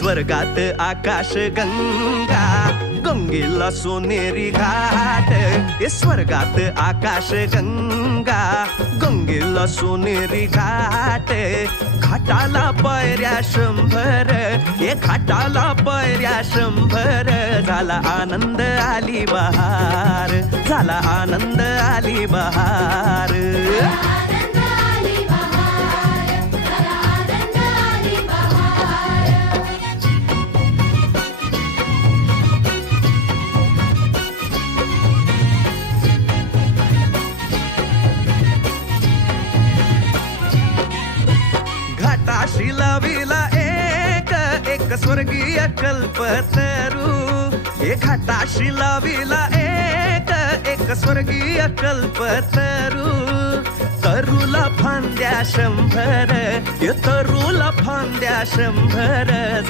स्वर्गात आकाश गंगा, गंगेला सोनेरी घाट. स्वर्गात आकाश गंगा, गंगेला सोनेरी घाट. घाटाला पायऱ्या 100, घाटाला पायऱ्या 100. झाला आनंद आली बहार, झाला आनंद आली बहार. घाटाशी लाविला एक स्वर्गीय कल्पतरू. घाटाशी लाविला एक स्वर्गीय कल्पतरू. तरूला फांद्या 100, तरूला फांद्या 100.